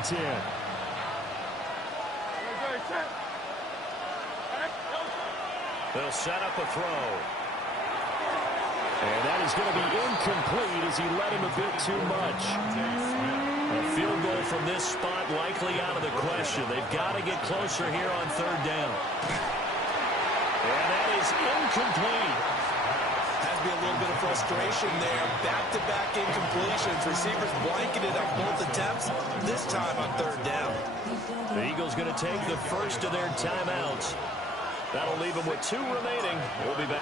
and 10. They'll set up a throw. And that is going to be incomplete as he led him a bit too much. A field goal from this spot likely out of the question. They've got to get closer here on third down. And that is incomplete. Has to be a little bit of frustration there. Back-to-back incompletions. Receivers blanketed on both attempts, this time on third down. The Eagles going to take the first of their timeouts. That'll leave them with 2 remaining. We'll be back.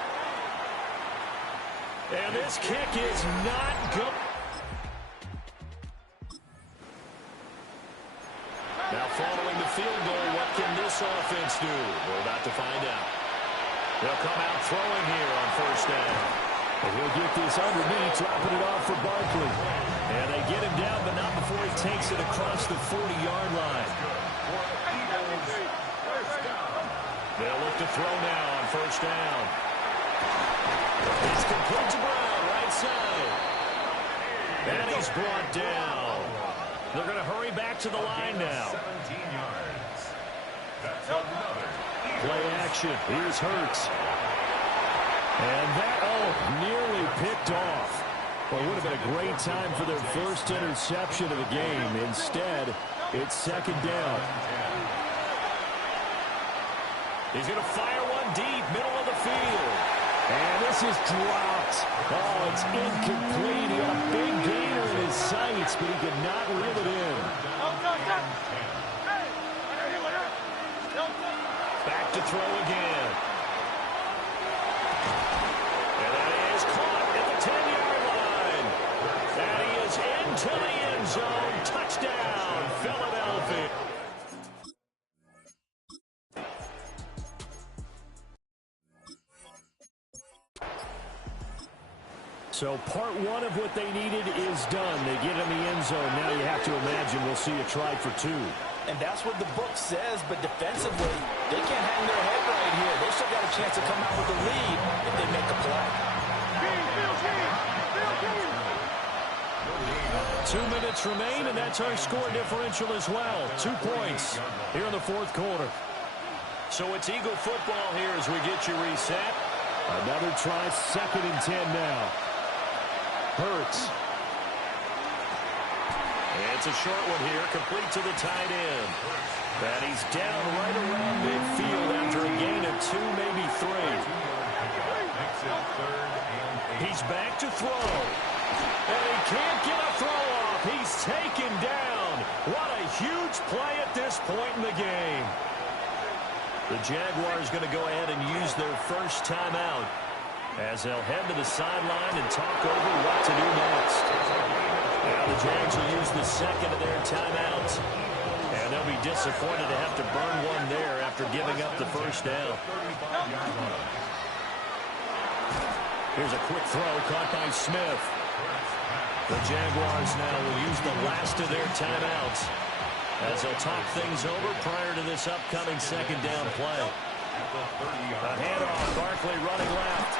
And this kick is not good. Now following the field goal, what can this offense do? We're about to find out. They'll come out throwing here on first down. And he'll get this underneath, dropping it off for Barkley. And they get him down, but not before he takes it across the 40-yard line. They'll look to throw now on first down. It's complete to Brown, right side. And he's brought down. They're going to hurry back to the line now. 17 yards. That's another. Play action. Here's Hurts. And that, nearly picked off. Well, it would have been a great time for their first interception of the game. Instead, it's second down. He's going to fire one deep, middle of the field. And this is dropped. Oh, it's incomplete. He had a big gainer in his sights, but he could not reel it in. Back to throw again. And that is caught at the 10-yard line. And he is into the end zone. Touchdown, Philadelphia. So part one of what they needed is done. They get in the end zone. Now you have to imagine we'll see a try for 2. And that's what the book says, but defensively, they can't hang their head right here. They still got a chance to come out with a lead if they make a play. 2 minutes remain, and that's our score differential as well. 2 points here in the fourth quarter. So it's Eagle football here as we get you reset. Another try, second and 10 now. Hurts. It's a short one here, complete to the tight end. And he's down right around midfield after a gain of 2, maybe 3. He's back to throw. And he can't get a throw off. He's taken down. What a huge play at this point in the game. The Jaguars going to go ahead and use their first timeout as they'll head to the sideline and talk over what to do next. Now the Jags will use the second of their timeouts. And they'll be disappointed to have to burn one there after giving up the first down. Here's a quick throw caught by Smith. The Jaguars now will use the last of their timeouts as they'll talk things over prior to this upcoming second down play. A handoff, Barkley running left.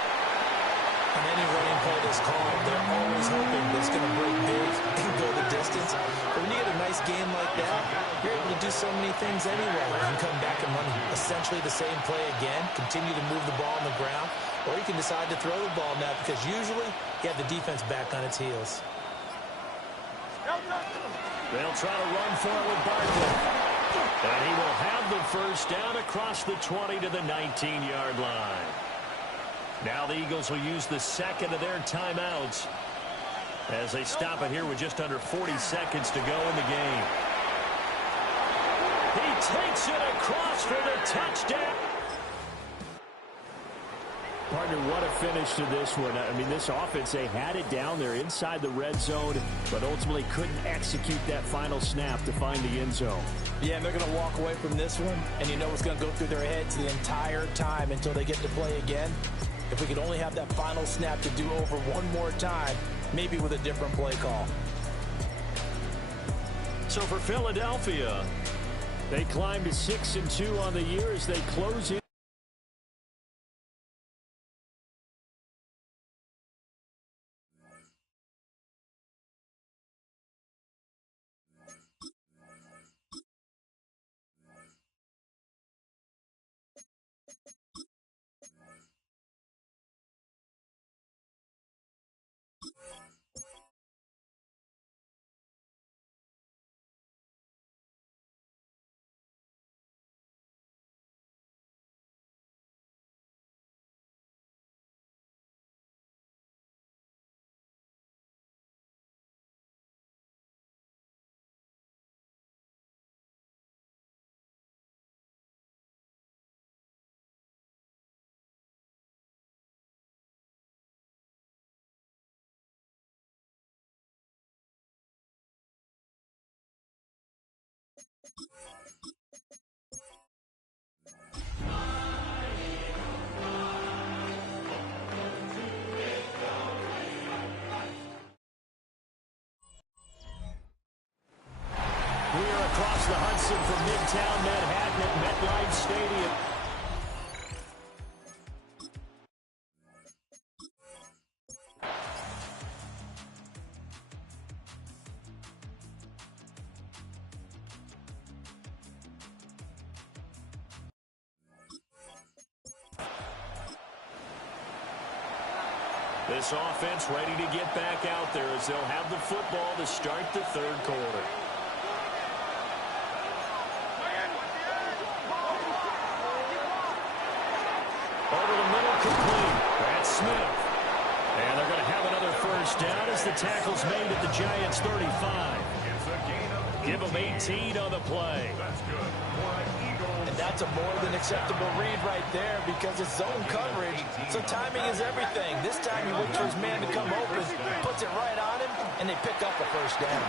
On any running play that's called, they're always hoping that it's going to break big and go the distance. But when you get a nice game like that, you're able to do so many things anyway. You can come back and run essentially the same play again, continue to move the ball on the ground, or you can decide to throw the ball now because usually you have the defense back on its heels. They'll try to run for it with Barkley. And he will have the first down across the 20 to the 19-yard line. Now the Eagles will use the second of their timeouts as they stop it here with just under 40 seconds to go in the game. He takes it across for the touchdown. Partner, what a finish to this one. I mean, this offense, they had it down there inside the red zone, but ultimately couldn't execute that final snap to find the end zone. Yeah, and they're going to walk away from this one, and you know what's going to go through their heads the entire time until they get to play again. If we could only have that final snap to do over one more time, maybe with a different play call. So for Philadelphia, they climb to 6-2 on the year as they close in. across the Hudson from Midtown Manhattan at MetLife Stadium. This offense ready to get back out there as they'll have the football to start the third quarter. Over the middle, complete. That's Smith. And they're going to have another first down as the tackle's made at the Giants' 35. Give them 18 on the play. That's good. And that's a more than acceptable read right there because it's zone coverage, so timing is everything. This time he waits for his man to come open, puts it right on him, and they pick up a first down.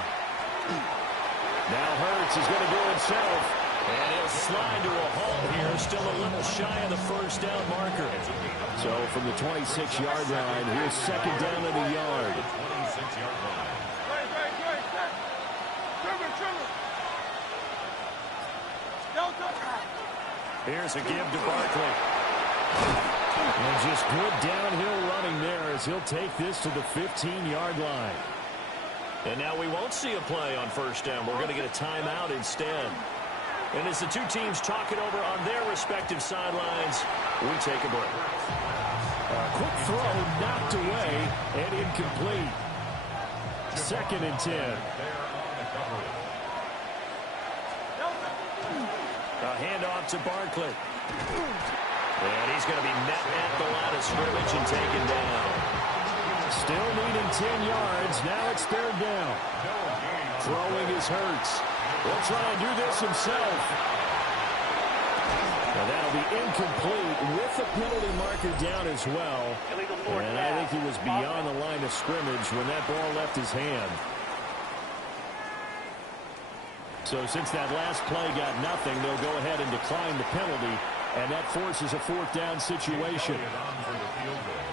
Now Hurts is going to do it himself, and he'll slide to a halt here, still a little shy of the first down marker. So from the 26-yard line, here's second down in the yard. 26-yard line. Here's a give to Barkley. And just good downhill running there as he'll take this to the 15-yard line. And now we won't see a play on first down. We're going to get a timeout instead. And as the two teams talk it over on their respective sidelines, we take a break. A quick throw knocked away and incomplete. Second and 10. A handoff to Barkley. And he's going to be met at the line of scrimmage and taken down. Still needing 10 yards. Now it's third down. Throwing is Hurts. He'll try and do this himself. And that'll be incomplete with the penalty marker down as well. And I think he was beyond the line of scrimmage when that ball left his hand. So since that last play got nothing, they'll go ahead and decline the penalty, and that forces a fourth down situation. On for the field goal,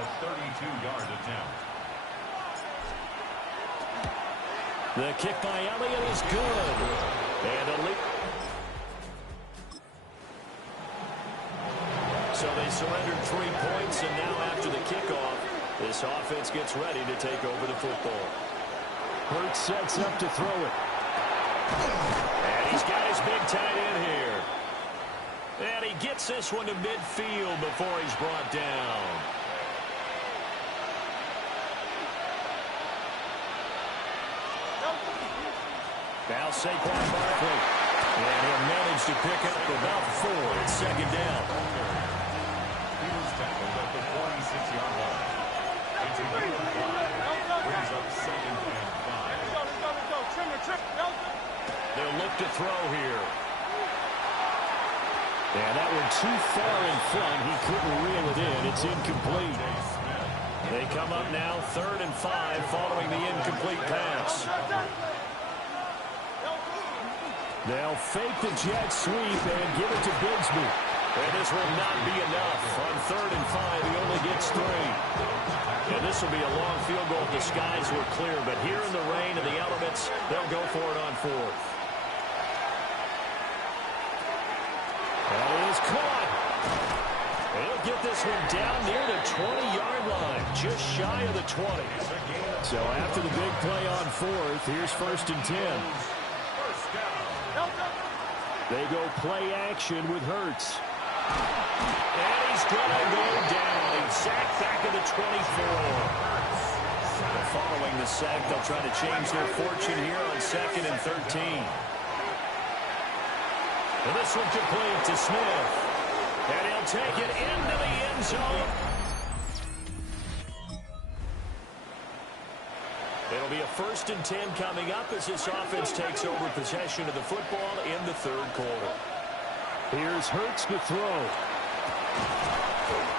a 32-yard attempt. The kick by Elliott is good. And so they surrendered 3 points, and now after the kickoff, this offense gets ready to take over the football. Hurts sets up to throw it. And he's got his big tight end here. And he gets this one to midfield before he's brought down. Now Saquon Barkley. And he'll manage to pick up about 4 at second down. He was tackled at the 46-yard line. It's a good line. Brings up second and 5. They'll look to throw here. And that one too far in front. He couldn't reel it in. It's incomplete. They come up now 3rd and 5 following the incomplete pass. They'll fake the jet sweep and give it to Bigsby. And this will not be enough. On 3rd and 5, he only gets 3. And this will be a long field goal if the skies were clear. But here in the rain and the elements, they'll go for it on 4th. That is caught. He'll get this one down near the 20-yard line, just shy of the 20. So after the big play on 4th, here's 1st and 10. They go play action with Hurts. And he's going to go down. He's sacked back at the 24. Well, following the sack, they'll try to change their fortune here on 2nd and 13. And this one complete to Smith. And he'll take it into the end zone. It'll be a 1st and 10 coming up as this offense takes over possession of the football in the 3rd quarter. Here's Hurts to throw.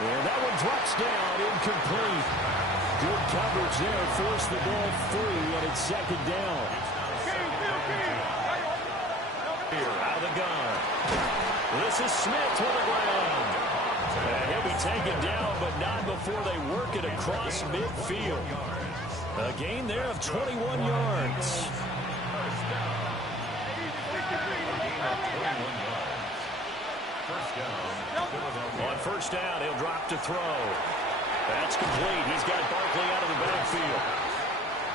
And that one drops down, incomplete. Good coverage there, forced the ball free, and it's 2nd down. Here, out of the gun. This is Smith to the ground. And he'll be taken down, but not before they work it across midfield. A gain there of 21 yards. first down. He'll drop to throw. That's complete. He's got Barkley out of the backfield.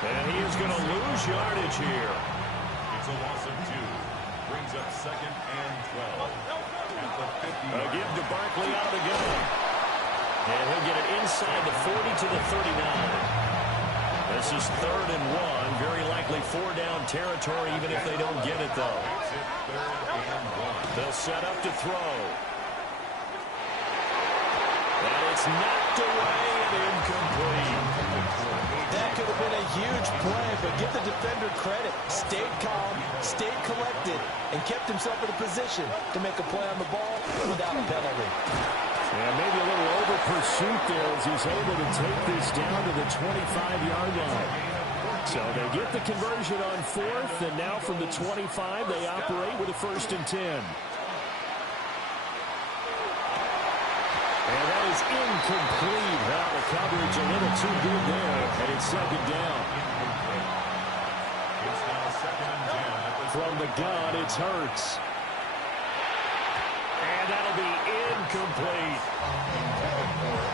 And he is going to lose yardage here. It's a loss of 2. Brings up 2nd and 12. At the 50. A give to Barkley out of the gun. And he'll get it inside the 40 to the 39. This is 3rd and 1. Very likely 4-down territory, even if they don't get it, though. They'll set up to throw. And it's knocked away and incomplete. That could have been a huge play, but give the defender credit. Stayed calm, stayed collected, and kept himself in a position to make a play on the ball without a penalty. Yeah, maybe a little over pursuit there as he's able to take this down to the 25-yard line. So they get the conversion on 4th, and now from the 25, they operate with a 1st and 10. And that is incomplete. Well, the coverage a little too good there, and it's 2nd down. It's now 2nd and 10. From the gun, it's Hurts. And that'll be incomplete.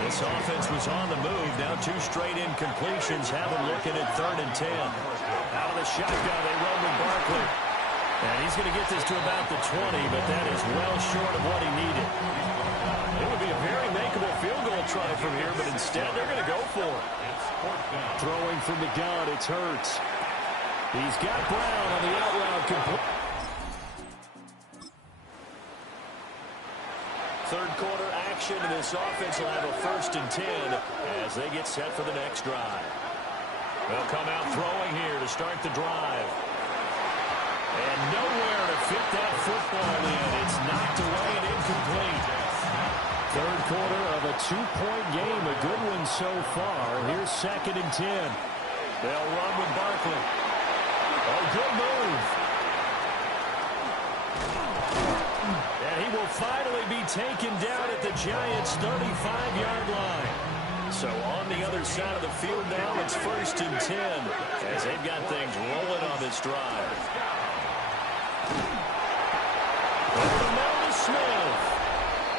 This offense was on the move. Now 2 straight incompletions have them looking at 3rd and 10. Out of the shotgun, they run with Barkley. And he's going to get this to about the 20, but that is well short of what he needed. It would be a very makeable field goal try from here, but instead they're going to go for it. Throwing from the gun, it's Hurts. He's got Brown on the out route complete. 3rd quarter action, and this offense will have a 1st and 10 as they get set for the next drive. They'll come out throwing here to start the drive. And nowhere to fit that football in. It's knocked away and incomplete. 3rd quarter of a 2-point game. A good one so far. Here's 2nd and 10. They'll run with Barkley. Oh, good move. And he will finally be taken down at the Giants' 35-yard line. So on the other side of the field now, it's 1st and 10 as they've got things rolling on this drive. Over the middle to Smith.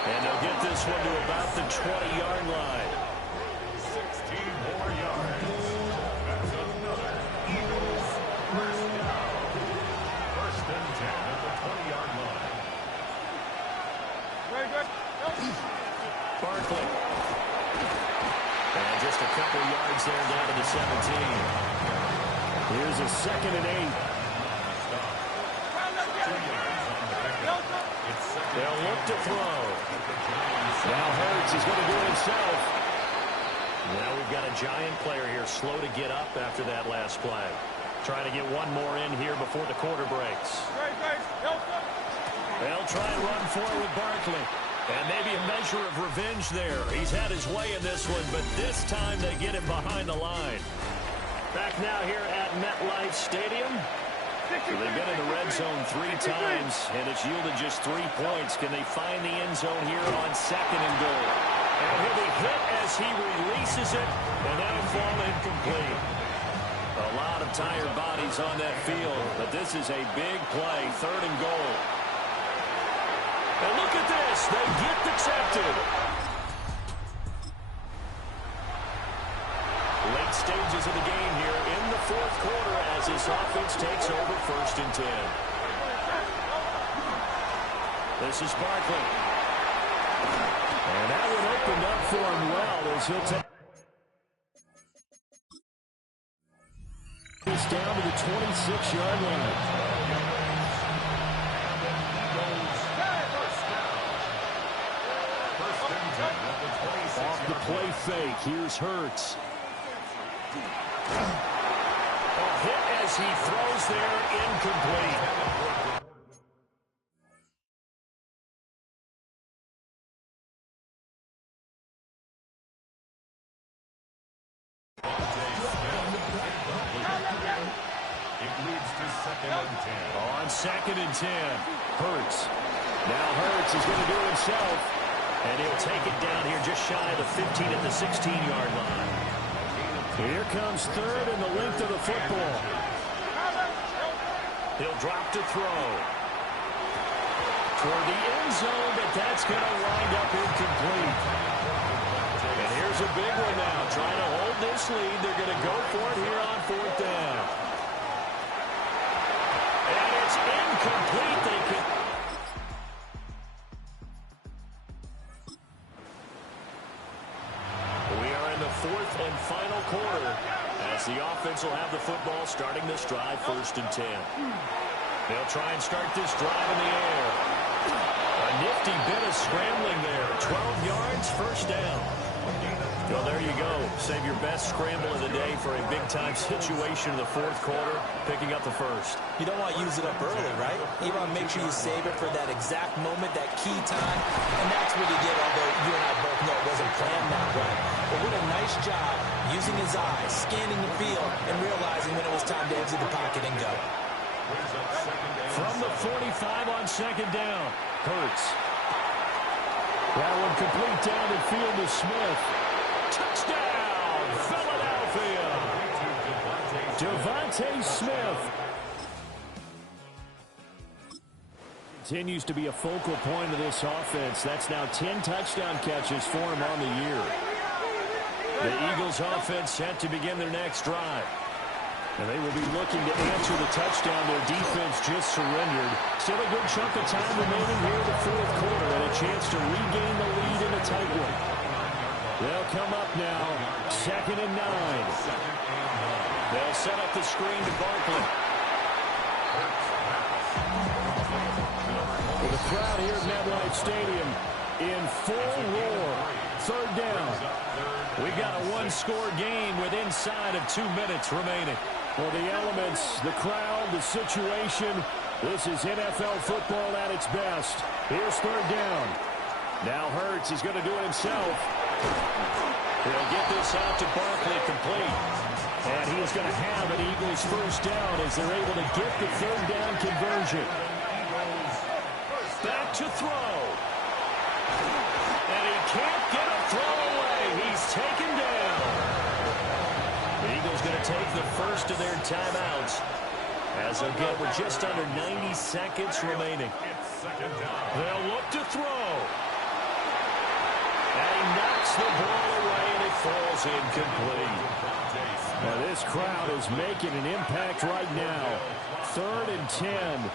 And they'll get this one to about the 20-yard line. 16 more yards. That's another Eagles first down. 1st and 10 at the 20-yard line. Barkley. And just a couple yards there down to the 17. Here's a 2nd and 8. They'll look to throw. Now Hurts is going to do it himself. Now we've got a Giant player here slow to get up after that last play. Trying to get one more in here before the quarter breaks. They'll try and run forward with Barkley. And maybe a measure of revenge there. He's had his way in this one, but this time they get him behind the line. Back now here at MetLife Stadium. So they've been in the red zone 3 times, and it's yielded just 3 points. Can they find the end zone here on 2nd and goal? And he'll be hit as he releases it, and that'll fall incomplete. A lot of tired bodies on that field, but this is a big play, 3rd and goal. And look at this. They get accepted. Late stages of the game here in the 4th quarter as this offense takes over 1st and 10. This is Barkley. And that one opened up for him well as he'll take this down to the 26-yard line. Off the play fake, here's Hurts. A hit as he throws there, incomplete. It leads to 2nd and 10. On 2nd and 10. Hurts. Now Hurts is going to do it himself. And he'll take it down here just shy of the 15 at the 16-yard line. Here comes 3rd and the length of the football. He'll drop to throw. toward the end zone, but that's going to wind up incomplete. And here's a big one now. Trying to hold this lead. They're going to go for it here on fourth down. And it's incomplete. They can... We are in the fourth and final quarter as the offense will have the football starting this drive, 1st and 10. They'll try and start this drive in the air. A nifty bit of scrambling there. 12 yards, 1st down. Well, there you go. Save your best scramble of the day for a big-time situation in the 4th quarter, picking up the 1st. You don't want to use it up early, right? You want to make sure you save it for that exact moment, that key time. And that's what he did, although you and I both know it wasn't planned that way. But what a nice job using his eyes, scanning the field, and realizing when it was time to exit the pocket and go. From the 45 on 2nd down, Hurts. That one complete down the field to Smith. Touchdown, Philadelphia. Devontae Smith continues to be a focal point of this offense. That's now 10 touchdown catches for him on the year. The Eagles offense set to begin their next drive. And they will be looking to answer the touchdown their defense just surrendered. Still a good chunk of time remaining here in the 4th quarter and a chance to regain the lead in a tight one. They'll come up now, 2nd and 9. They'll set up the screen to Barkley. Well, the crowd here at MetLife Stadium in full roar. 3rd down. We've got a one-score game with inside of 2 minutes remaining. Well, the elements, the crowd, the situation, this is NFL football at its best. Here's 3rd down. Now Hurts is going to do it himself. He'll get this out to Barkley complete. And he is going to have an Eagles 1st down as they're able to get the 3rd down conversion. Back to throw. And he can't get a throw away. He's taken down. The Eagles going to take the first of their timeouts as they'll get with just under 90 seconds remaining. They'll look to throw. And he knocks the ball away and it falls incomplete. Now this crowd is making an impact right now. 3rd and 10.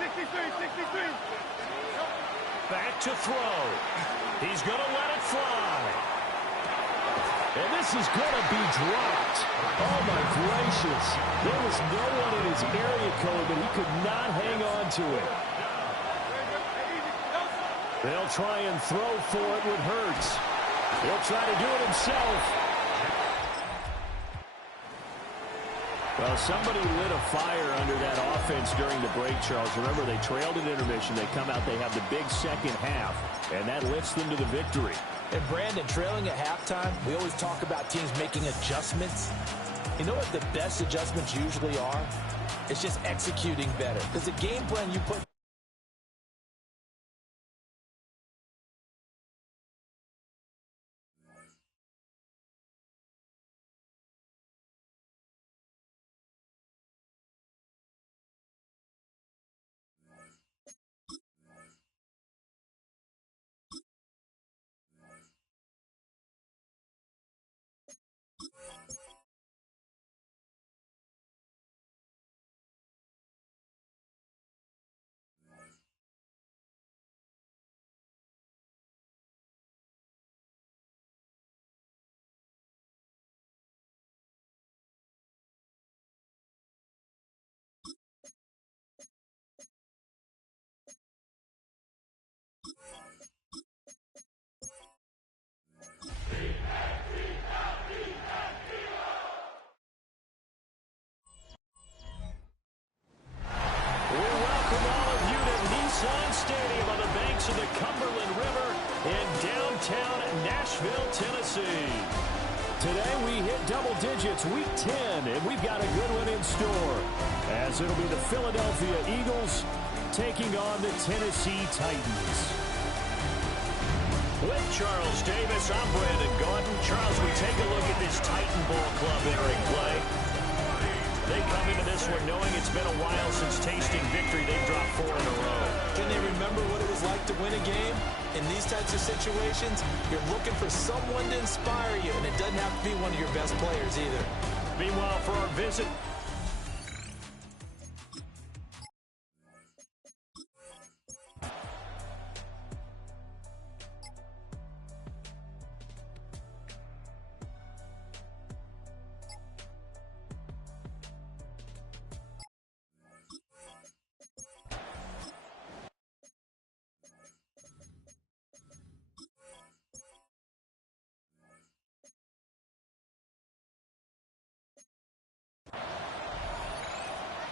63. Back to throw. He's going to let it fly. And this is going to be dropped. Oh, my gracious. There was no one in his area code, but he could not hang on to it. They'll try and throw for it with Hurts. He'll try to do it himself. Well, somebody lit a fire under that offense during the break, Charles. Remember, they trailed at intermission. They come out, they have the big second half, and that lifts them to the victory. And Brandon, trailing at halftime, we always talk about teams making adjustments. You know what the best adjustments usually are? It's just executing better. Because the game plan you put... Stadium on the banks of the Cumberland River in downtown Nashville, Tennessee. Today we hit double digits, week 10, and we've got a good one in store, as it'll be the Philadelphia Eagles taking on the Tennessee Titans. With Charles Davis, I'm Brandon Gaudin. Charles, we take a look at this Titan ball club entering play. They come into this one knowing it's been a while since tasting victory. They've dropped 4 in a row. Can they win a game, in these types of situations, you're looking for someone to inspire you, and it doesn't have to be one of your best players either. Meanwhile, for our visit,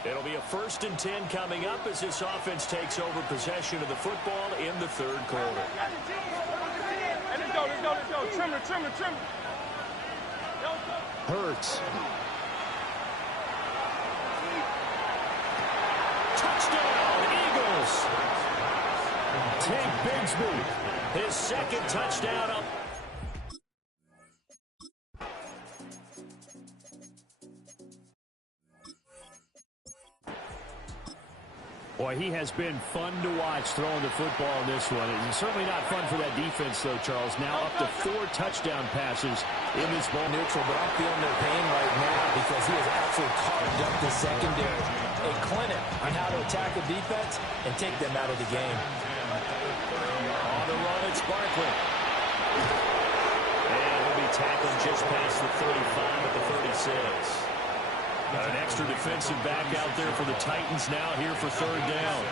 it'll be a 1st and 10 coming up as this offense takes over possession of the football in the 3rd quarter. Let's go. Trimmer. Hurts. Touchdown, Eagles! Tank Bigsby. His 2nd touchdown up. Boy, he has been fun to watch throwing the football in this one. It's certainly not fun for that defense, though, Charles. Now up to 4 touchdown passes in this ball. Neutral, but I'm feeling their pain right now because he has absolutely carved up the secondary. A clinic on how to attack a defense and take them out of the game. On the run, it's Barkley. And he'll be tackled just past the 35 at the 36. Got an extra defensive back out there for the Titans now here for 3rd down.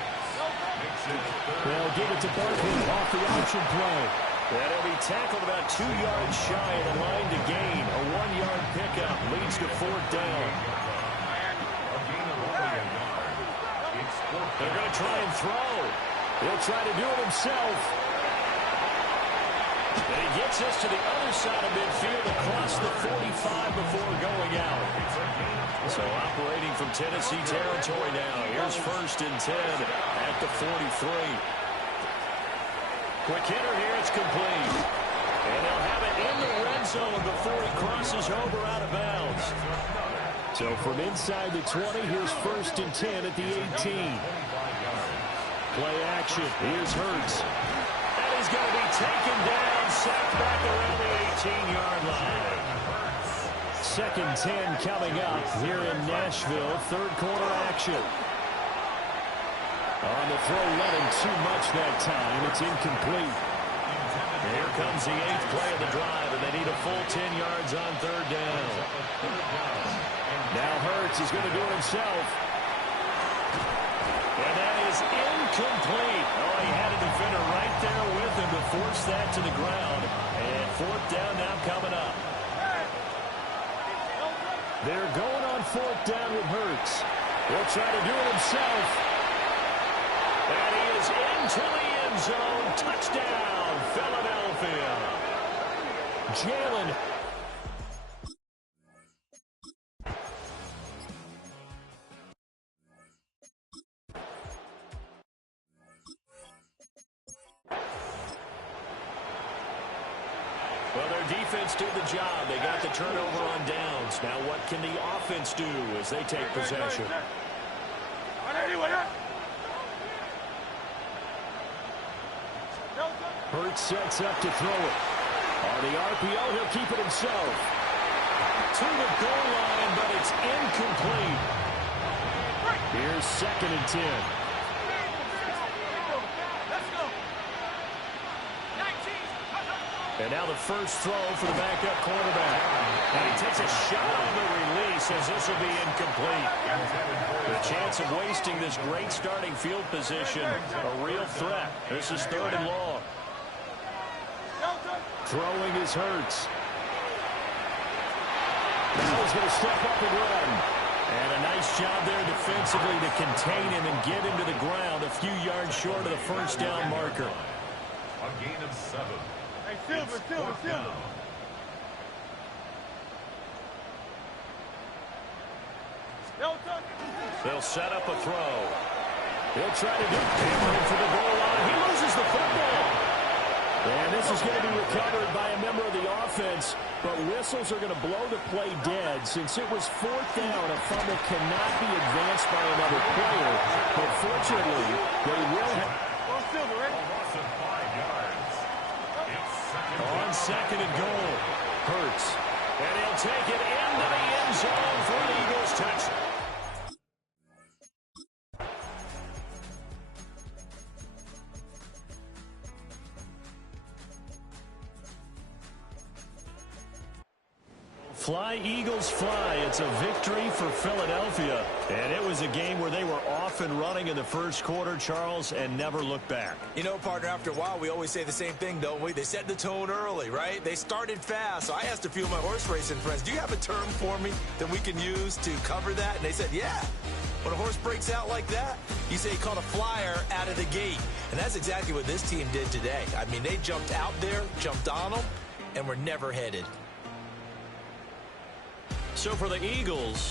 They'll give it to Barkley off the option play. And he'll be tackled about 2 yards shy of the line to gain. A 1-yard pickup leads to 4th down. They're going to try and throw. He'll try to do it himself. And he gets us to the other side of midfield across the 45 before going out. So operating from Tennessee territory now. Here's 1st and 10 at the 43. Quick hitter here. It's complete. And they'll have it in the red zone before he crosses over out of bounds. So from inside the 20, here's 1st and 10 at the 18. Play action. Here's Hurts. And he's going to be taken down, sacked back around the 18-yard line. 2nd and 10 coming up here in Nashville. 3rd quarter action. On the throw, let him too much that time. It's incomplete. Here comes the 8th play of the drive, and they need a full 10 yards on 3rd down. Now Hurts is going to do it himself. And that is incomplete. Oh, he had a defender right there with him to force that to the ground. And 4th down now coming up. They're going on 4th down with Hurts. He'll try to do it himself. And he is into the end zone. Touchdown, Philadelphia. Jalen. Well, their defense did the job. They got the turnover on downs. Now what can the offense do as they take possession? Hurts sets up to throw it. On the RPO, he'll keep it himself. To the goal line, but it's incomplete. Here's 2nd and 10. And now the first throw for the backup quarterback. And he takes a shot on the release as this will be incomplete. The chance of wasting this great starting field position, a real threat. This is 3rd and long. Throwing is Hurts. Now he's going to step up and run. And a nice job there defensively to contain him and get him to the ground a few yards short of the 1st down marker. A gain of 7. Hey, Silver. They'll set up a throw. He'll try to do it. Hammering for the goal line. He loses the football. And this is going to be recovered by a member of the offense, but whistles are going to blow the play dead. Since it was 4th down, a fumble cannot be advanced by another player, but fortunately, they will have... Silver, right? A loss of 5 yards. It's second On down. second and goal, Hurts. And he'll take it into the end zone for an Eagles touchdown. Fly, Eagles, fly. It's a victory for Philadelphia. And it was a game where they were off and running in the first quarter, Charles, and never looked back. You know, partner, after a while, we always say the same thing, don't we? They set the tone early, right? They started fast. So I asked a few of my horse racing friends, do you have a term for me that we can use to cover that? And they said, yeah. When a horse breaks out like that, you say he caught a flyer out of the gate. And that's exactly what this team did today. I mean, they jumped out there, jumped on them, and were never headed. So for the Eagles,